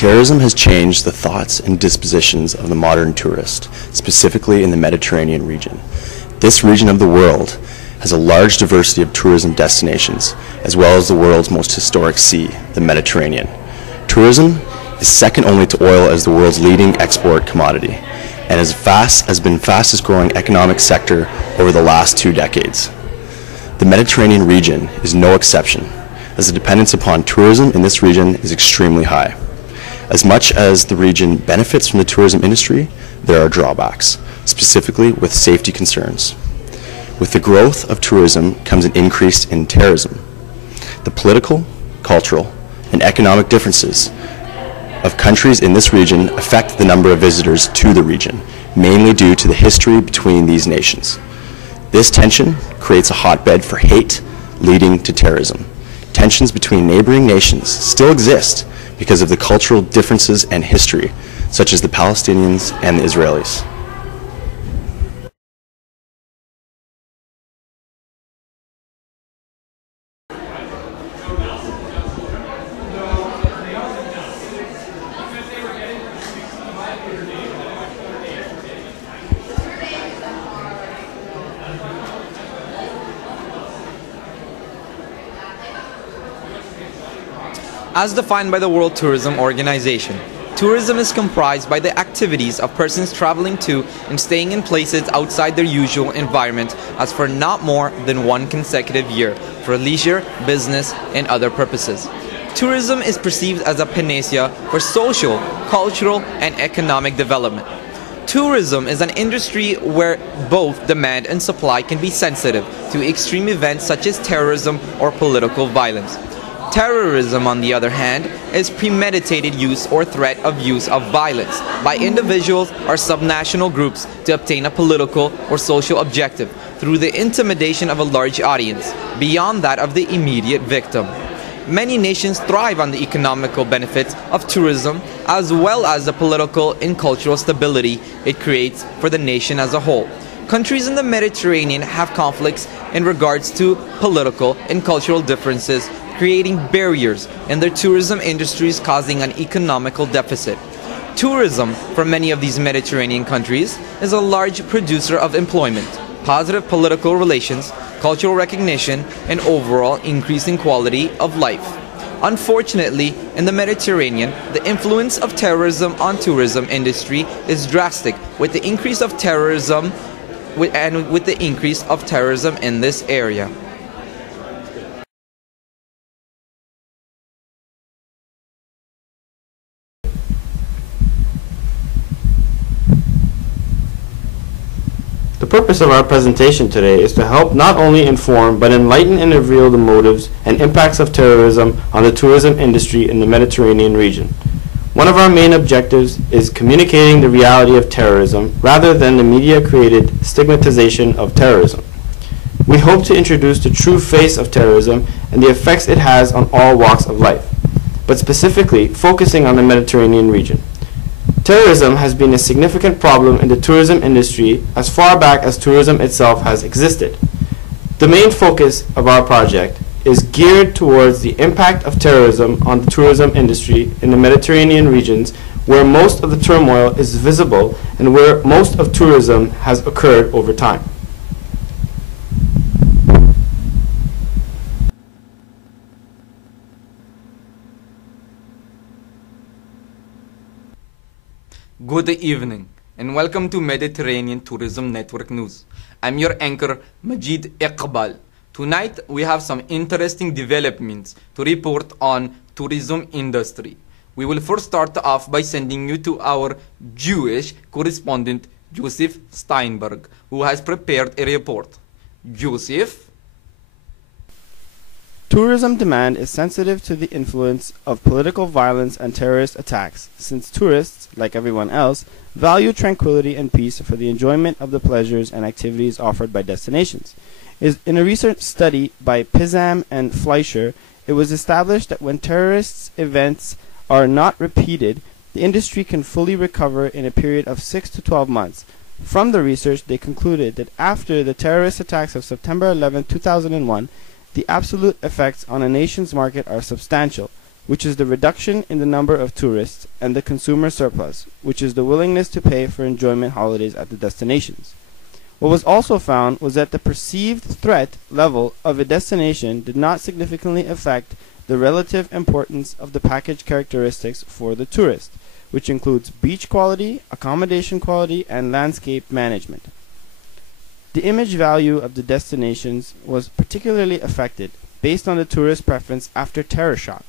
Terrorism has changed the thoughts and dispositions of the modern tourist, specifically in the Mediterranean region. This region of the world has a large diversity of tourism destinations, as well as the world's most historic sea, the Mediterranean. Tourism is second only to oil as the world's leading export commodity, and has been fastest growing economic sector over the last 2 decades. The Mediterranean region is no exception, as the dependence upon tourism in this region is extremely high. As much as the region benefits from the tourism industry, there are drawbacks, specifically with safety concerns. With the growth of tourism comes an increase in terrorism. The political, cultural, and economic differences of countries in this region affect the number of visitors to the region, mainly due to the history between these nations. This tension creates a hotbed for hate, leading to terrorism. Tensions between neighboring nations still exist because of the cultural differences and history, such as the Palestinians and the Israelis. As defined by the World Tourism Organization, tourism is comprised by the activities of persons traveling to and staying in places outside their usual environment as for not more than 1 consecutive year for leisure, business, and other purposes. Tourism is perceived as a panacea for social, cultural, and economic development. Tourism is an industry where both demand and supply can be sensitive to extreme events such as terrorism or political violence. Terrorism, on the other hand, is premeditated use or threat of use of violence by individuals or subnational groups to obtain a political or social objective through the intimidation of a large audience, beyond that of the immediate victim. Many nations thrive on the economical benefits of tourism as well as the political and cultural stability it creates for the nation as a whole. Countries in the Mediterranean have conflicts in regards to political and cultural differences, creating barriers in their tourism industries, causing an economical deficit. Tourism for many of these Mediterranean countries is a large producer of employment, positive political relations, cultural recognition, and overall increasing quality of life. Unfortunately, in the Mediterranean, the influence of terrorism on tourism industry is drastic, with the increase of terrorism in this area. The purpose of our presentation today is to help not only inform but enlighten and reveal the motives and impacts of terrorism on the tourism industry in the Mediterranean region. One of our main objectives is communicating the reality of terrorism rather than the media-created stigmatization of terrorism. We hope to introduce the true face of terrorism and the effects it has on all walks of life, but specifically focusing on the Mediterranean region. Terrorism has been a significant problem in the tourism industry as far back as tourism itself has existed. The main focus of our project is geared towards the impact of terrorism on the tourism industry in the Mediterranean regions, where most of the turmoil is visible and where most of tourism has occurred over time. Good evening and welcome to Mediterranean Tourism Network News. I'm your anchor, Majid Iqbal. Tonight we have some interesting developments to report on tourism industry. We will first start off by sending you to our Jewish correspondent, Joseph Steinberg, who has prepared a report. Joseph? Tourism demand is sensitive to the influence of political violence and terrorist attacks, since tourists, like everyone else, value tranquility and peace for the enjoyment of the pleasures and activities offered by destinations. In a recent study by Pizam and Fleischer, it was established that when terrorist events are not repeated, the industry can fully recover in a period of 6 to 12 months. From the research, they concluded that after the terrorist attacks of September 11, 2001, the absolute effects on a nation's market are substantial. which is the reduction in the number of tourists, and the consumer surplus, which is the willingness to pay for enjoyment holidays at the destinations. What was also found was that the perceived threat level of a destination did not significantly affect the relative importance of the package characteristics for the tourist, which includes beach quality, accommodation quality, and landscape management. The image value of the destinations was particularly affected based on the tourist preference after terror shock.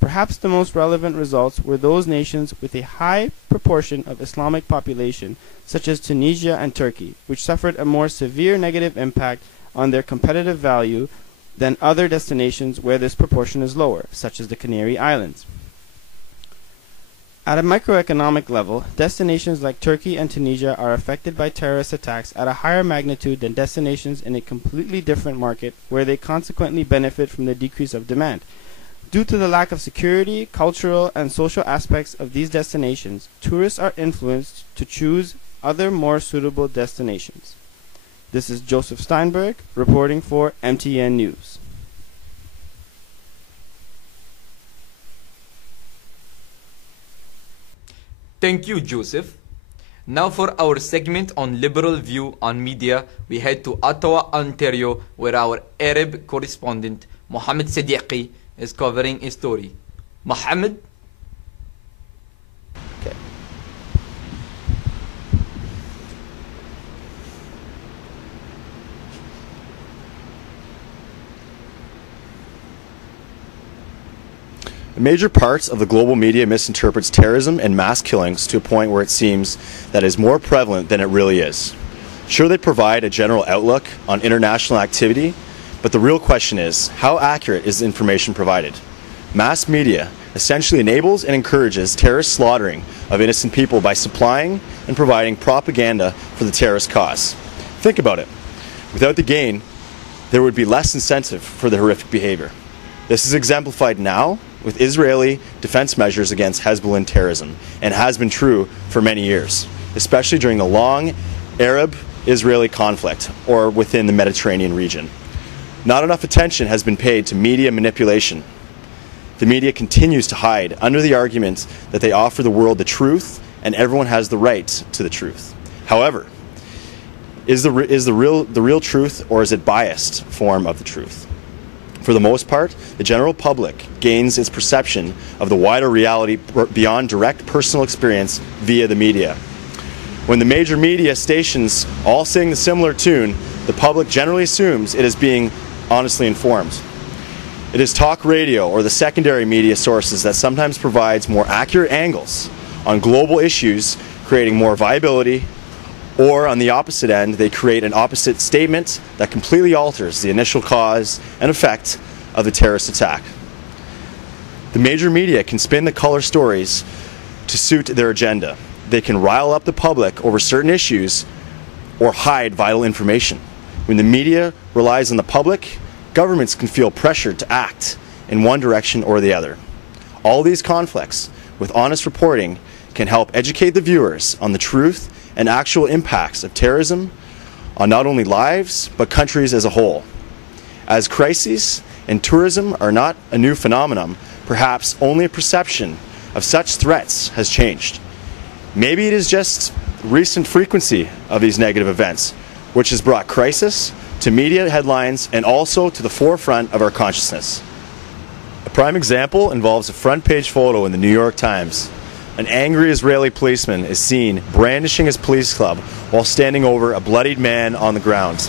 Perhaps the most relevant results were those nations with a high proportion of Islamic population, such as Tunisia and Turkey, which suffered a more severe negative impact on their competitive value than other destinations where this proportion is lower, such as the Canary Islands. At a microeconomic level, destinations like Turkey and Tunisia are affected by terrorist attacks at a higher magnitude than destinations in a completely different market, where they consequently benefit from the decrease of demand. Due to the lack of security, cultural, and social aspects of these destinations, tourists are influenced to choose other more suitable destinations. This is Joseph Steinberg reporting for MTN News. Thank you, Joseph. Now for our segment on liberal view on media, we head to Ottawa, Ontario, where our Arab correspondent, Mohammed Sadiqi, is covering a story. Mohammed? Okay. Major parts of the global media misinterprets terrorism and mass killings to a point where it seems that it is more prevalent than it really is. Sure, they provide a general outlook on international activity, but the real question is, how accurate is the information provided? Mass media essentially enables and encourages terrorist slaughtering of innocent people by supplying and providing propaganda for the terrorist cause. Think about it. Without the gain, there would be less incentive for the horrific behavior. This is exemplified now with Israeli defense measures against Hezbollah terrorism, and has been true for many years, especially during the long Arab-Israeli conflict or within the Mediterranean region. Not enough attention has been paid to media manipulation. The media continues to hide under the argument that they offer the world the truth and everyone has the right to the truth. However, is the real truth, or is it biased form of the truth? For the most part, the general public gains its perception of the wider reality beyond direct personal experience via the media. When the major media stations all sing a similar tune, the public generally assumes it is being honestly informed. It is talk radio or the secondary media sources that sometimes provides more accurate angles on global issues, creating more viability, or on the opposite end, they create an opposite statement that completely alters the initial cause and effect of the terrorist attack. The major media can spin the color stories to suit their agenda. They can rile up the public over certain issues or hide vital information. When the media relies on the public, governments can feel pressured to act in one direction or the other. All these conflicts, with honest reporting, can help educate the viewers on the truth and actual impacts of terrorism on not only lives, but countries as a whole. As crises and tourism are not a new phenomenon, perhaps only a perception of such threats has changed. Maybe it is just recent frequency of these negative events, which has brought crisis to media headlines and also to the forefront of our consciousness. A prime example involves a front-page photo in the New York Times. An angry Israeli policeman is seen brandishing his police club while standing over a bloodied man on the ground.